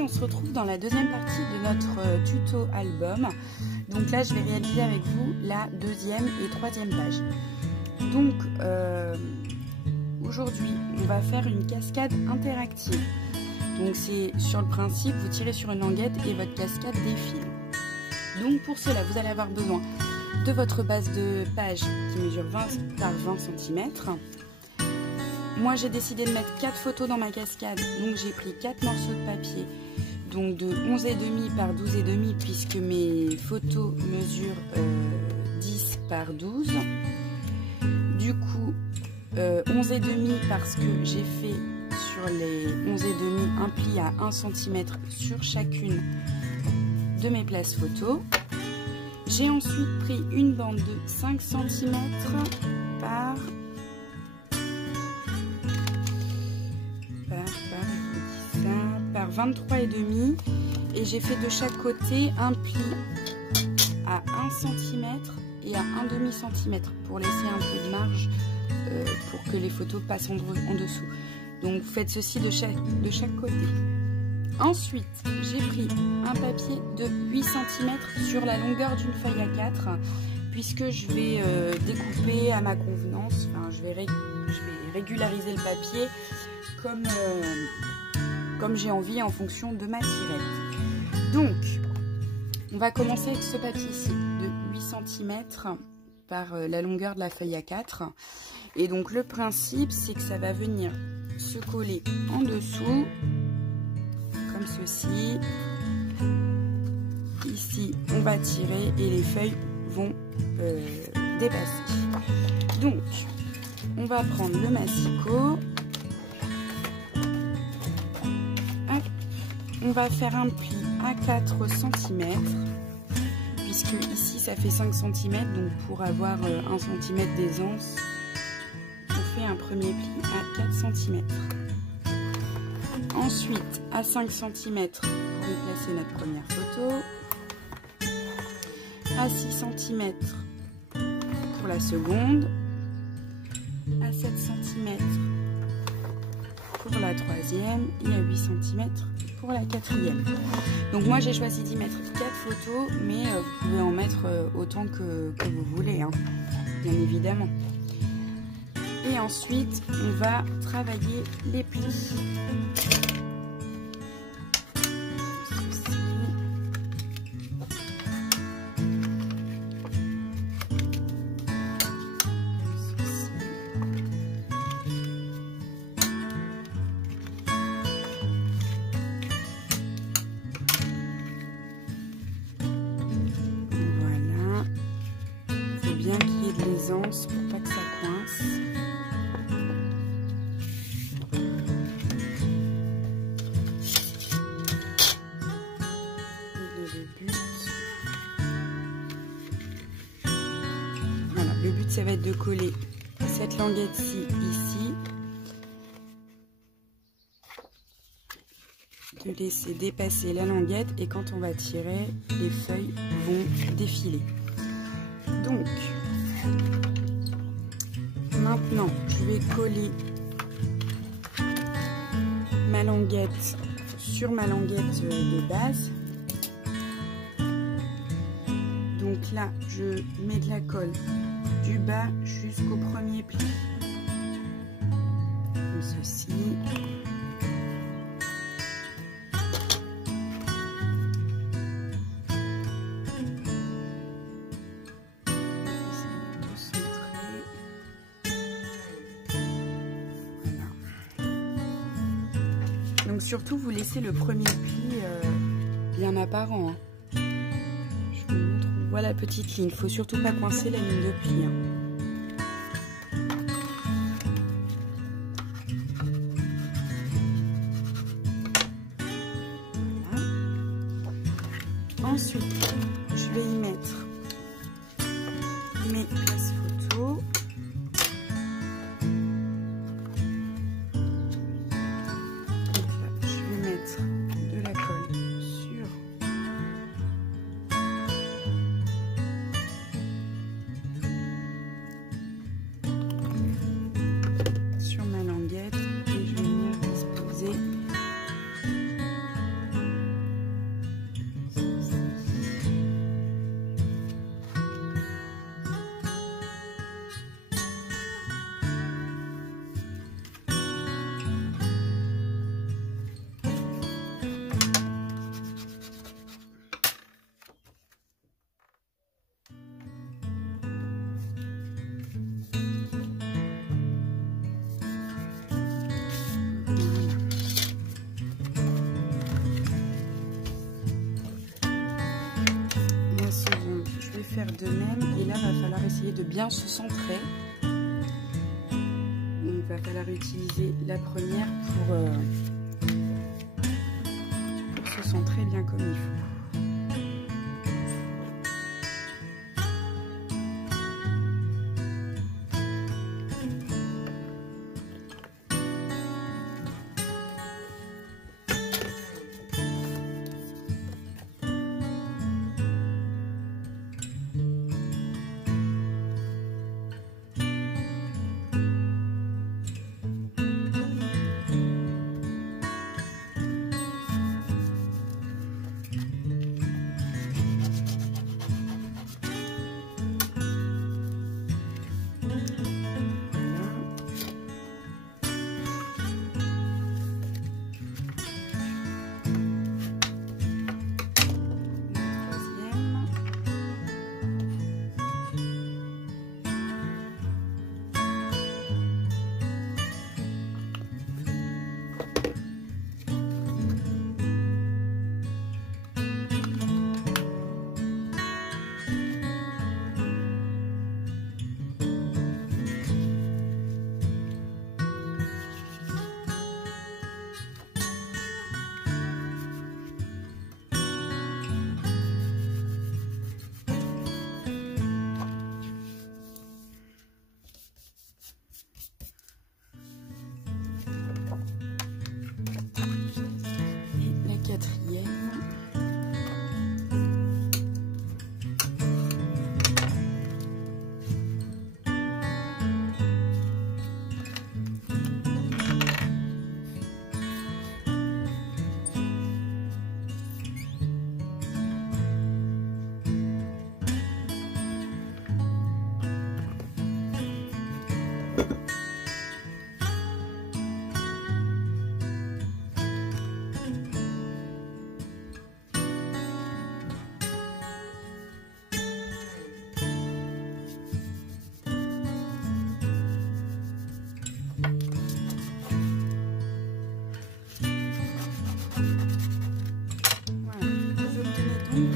aujourd'hui on se retrouve dans la deuxième partie de notre tuto album. Donc là je vais réaliser avec vous la deuxième et troisième page. Donc aujourd'hui on va faire une cascade interactive. Donc c'est sur le principe, vous tirez sur une languette et votre cascade défile. Donc pour cela vous allez avoir besoin de votre base de page qui mesure 20 par 20 cm. Moi j'ai décidé de mettre 4 photos dans ma cascade, donc j'ai pris 4 morceaux de papier, donc de 11,5 par 12,5 puisque mes photos mesurent 10 par 12. Du coup 11,5 parce que j'ai fait sur les 11,5 un pli à 1 cm sur chacune de mes places photos. J'ai ensuite pris une bande de 5 cm par 23,5 et j'ai fait de chaque côté un pli à 1 cm et à 1,5 cm pour laisser un peu de marge pour que les photos passent en dessous. Donc vous faites ceci de chaque côté. Ensuite, j'ai pris un papier de 8 cm sur la longueur d'une feuille à 4 puisque je vais découper à ma convenance. Enfin, je vais régulariser le papier comme j'ai envie en fonction de ma tirette. Donc, on va commencer avec ce papier-ci de 8 cm par la longueur de la feuille à 4. Et donc, le principe, c'est que ça va venir se coller en dessous, comme ceci. Ici, on va tirer et les feuilles vont dépasser. Donc, on va prendre le massicot. On va faire un pli à 4 cm, puisque ici ça fait 5 cm, donc pour avoir 1 cm d'aisance, on fait un premier pli à 4 cm. Ensuite, à 5 cm pour y placer notre première photo, à 6 cm pour la seconde, à 7 cm pour la troisième et à 8 cm pour la quatrième. Donc moi j'ai choisi d'y mettre 4 photos, mais vous pouvez en mettre autant que vous voulez, hein, bien évidemment. Et ensuite on va travailler les plis. Bien qu'il y ait de l'aisance pour pas que ça coince. Voilà, le but ça va être de coller cette languette-ci ici, de laisser dépasser la languette et quand on va tirer, les feuilles vont défiler. Donc, maintenant, je vais coller ma languette sur ma languette de base. Donc là, je mets de la colle du bas jusqu'au premier pli, comme ceci. Donc surtout vous laissez le premier pli bien apparent, hein. Je vous montre, on voit la petite ligne, il ne faut surtout pas coincer la ligne de pli, hein. Voilà. Ensuite je vais y mettre mes places photos. faire de même. Et là, il va falloir essayer de bien se centrer. Donc, il va falloir utiliser la première pour se centrer bien comme il faut.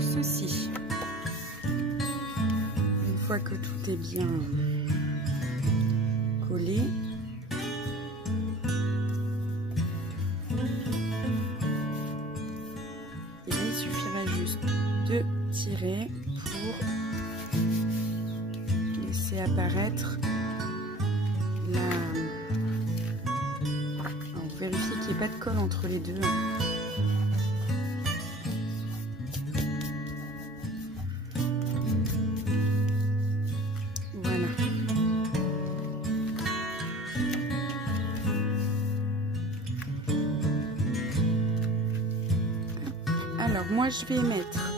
Ceci. Une fois que tout est bien collé, et là, il suffira juste de tirer pour laisser apparaître la... Alors, vérifier qu'il n'y ait pas de colle entre les deux. Alors moi je vais mettre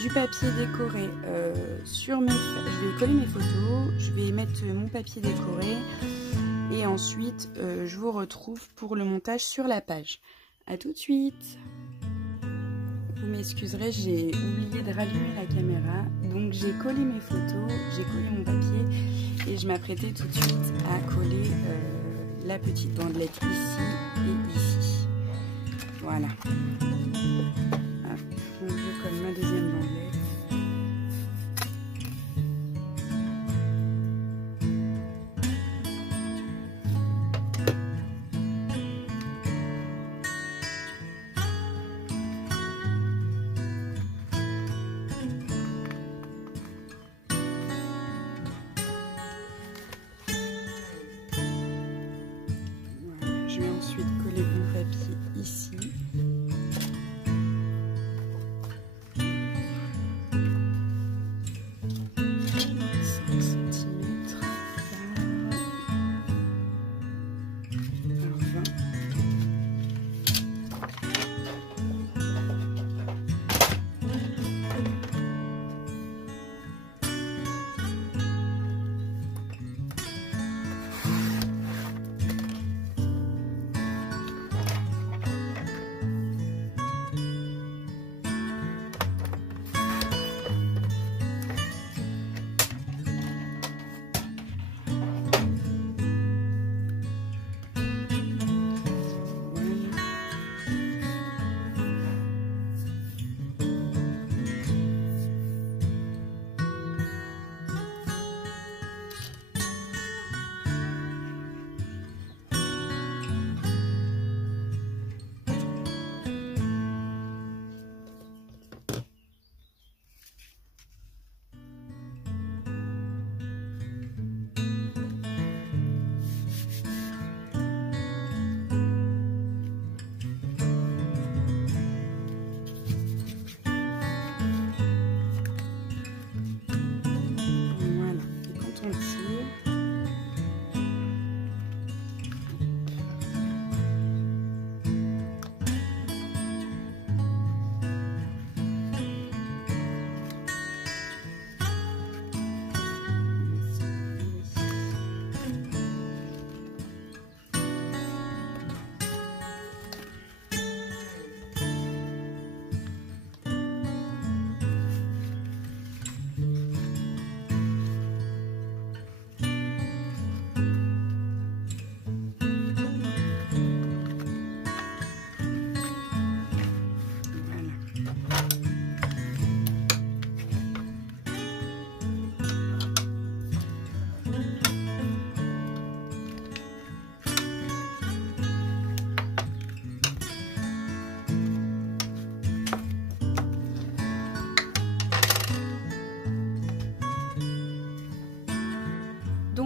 du papier décoré sur mes... Je vais coller mes photos, je vais mettre mon papier décoré et ensuite je vous retrouve pour le montage sur la page. A tout de suite. Vous m'excuserez, j'ai oublié de rallumer la caméra, donc j'ai collé mes photos, j'ai collé mon papier et je m'apprêtais tout de suite à coller la petite bandelette ici et ici. Voilà. Hop, je colle ma deuxième bandelette. Voilà, je vais ensuite coller mon papier ici.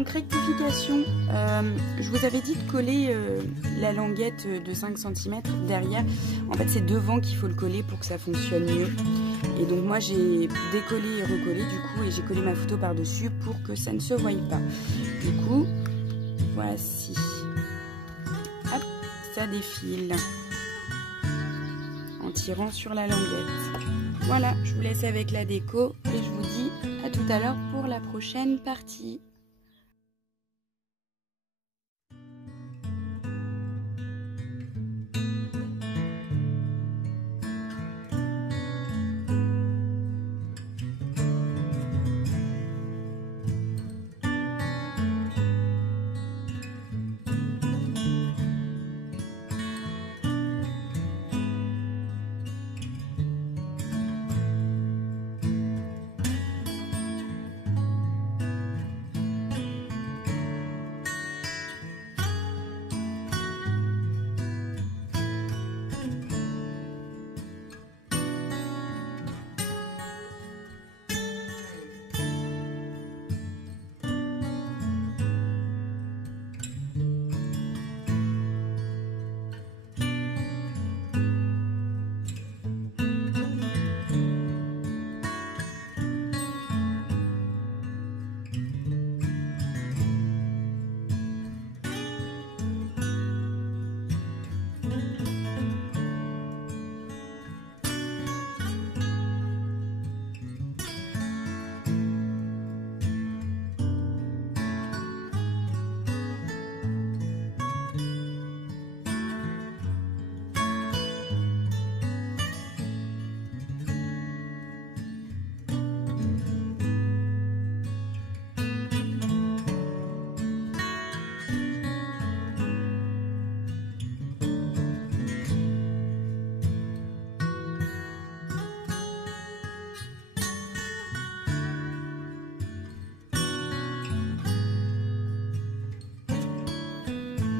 Donc rectification, je vous avais dit de coller la languette de 5 cm derrière. En fait c'est devant qu'il faut le coller pour que ça fonctionne mieux. Et donc moi j'ai décollé et recollé du coup et j'ai collé ma photo par dessus pour que ça ne se voie pas. Du coup voici, hop, ça défile en tirant sur la languette. Voilà, je vous laisse avec la déco et je vous dis à tout à l'heure pour la prochaine partie.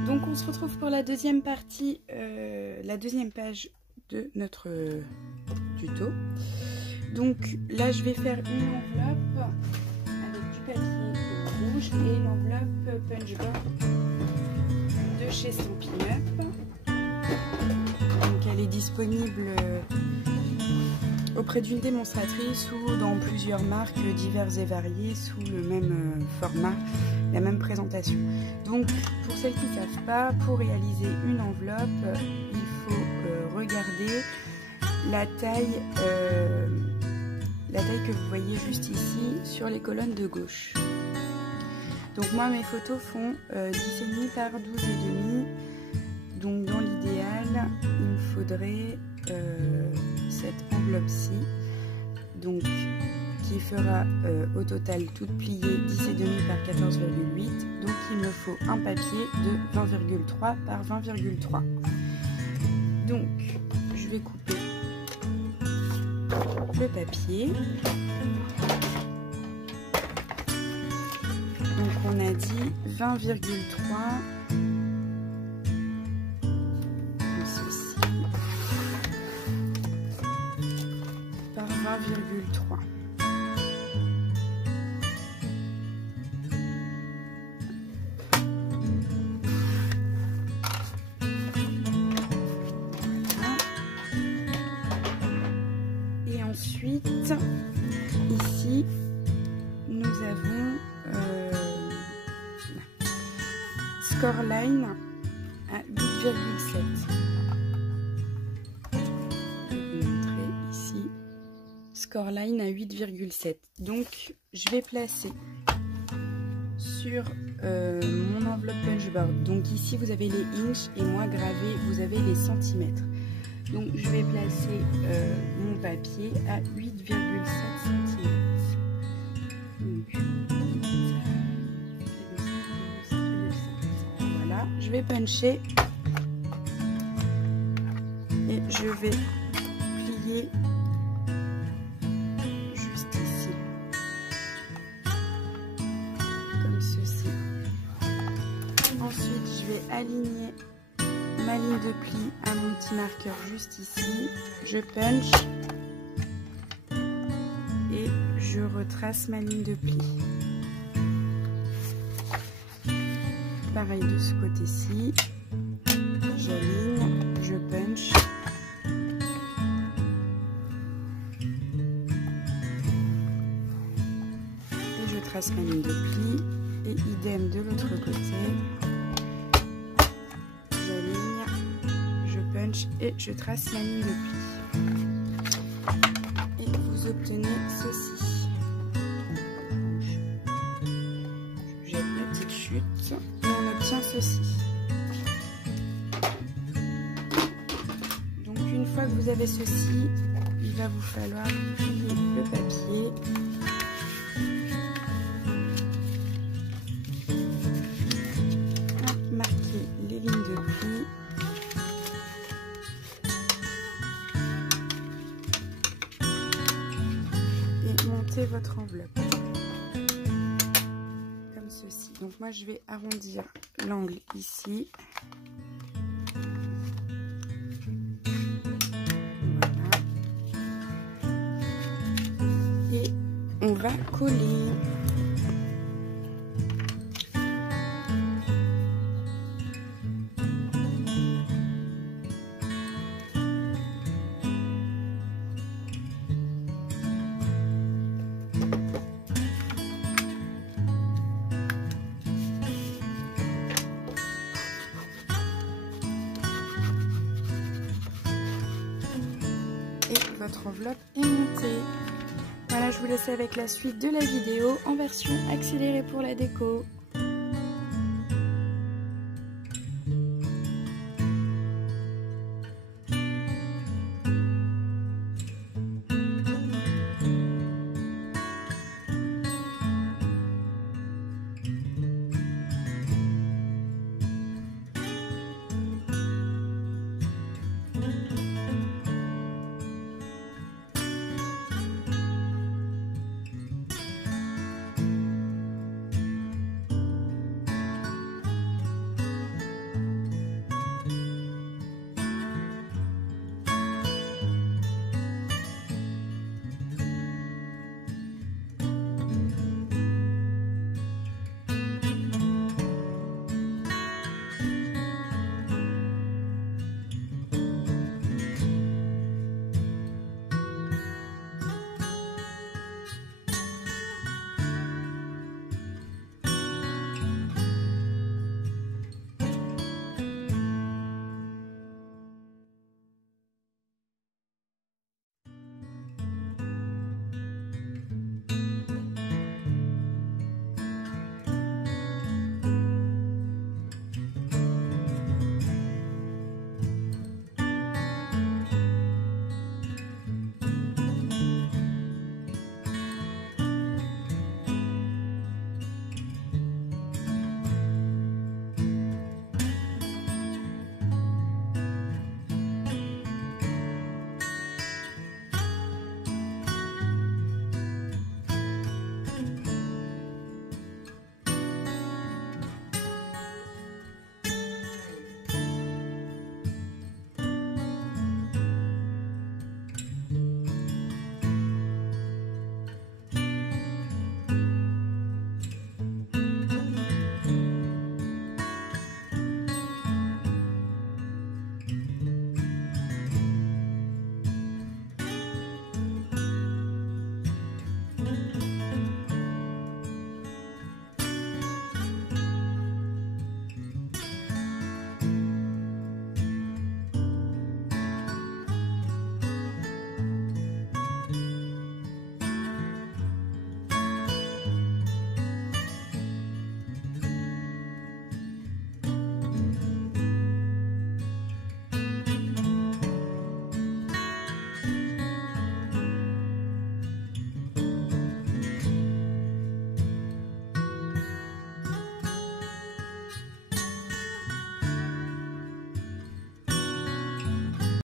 Donc on se retrouve pour la deuxième partie, la deuxième page de notre tuto. Donc là je vais faire une enveloppe avec du papier rouge et l'enveloppe Punchboard de chez Stampin' Up. Donc elle est disponible auprès d'une démonstratrice ou dans plusieurs marques diverses et variées sous le même format, la même présentation. Donc pour celles qui ne savent pas, pour réaliser une enveloppe, il faut regarder la taille que vous voyez juste ici sur les colonnes de gauche. Donc moi mes photos font 10,5 par 12,5. Donc dans l'idéal, il me faudrait cette enveloppe-ci, donc qui fera au total toute pliée 10,5 par 14,8. Donc il me faut un papier de 20,3 par 20,3. Donc je vais couper le papier. Donc on a dit 20,3 par 20,3. Et ensuite, ici, nous avons scoreline à 8,7. Scoreline à 8,7. Donc je vais placer sur mon enveloppe Punchboard. Donc ici vous avez les inches et moi gravé vous avez les centimètres. Donc je vais placer mon papier à 8,7 cm. Voilà, je vais puncher et je vais plier aligner ma ligne de pli à mon petit marqueur juste ici, je punch et je retrace ma ligne de pli. pareil de ce côté-ci. J'aligne, je punch. Et je trace ma ligne de pli. Et idem de l'autre côté. J'aligne, je punch et je trace ma ligne de pli. Et vous obtenez ceci. Je jette la petite chute et on obtient ceci. Donc une fois que vous avez ceci, il va vous falloir plier le papier. Marquer les lignes de pli. Et monter votre enveloppe. Comme ceci. Donc moi je vais arrondir l'angle ici. Voilà. Et on va coller. Et votre enveloppe est montée. Voilà, je vous laisse avec la suite de la vidéo en version accélérée pour la déco.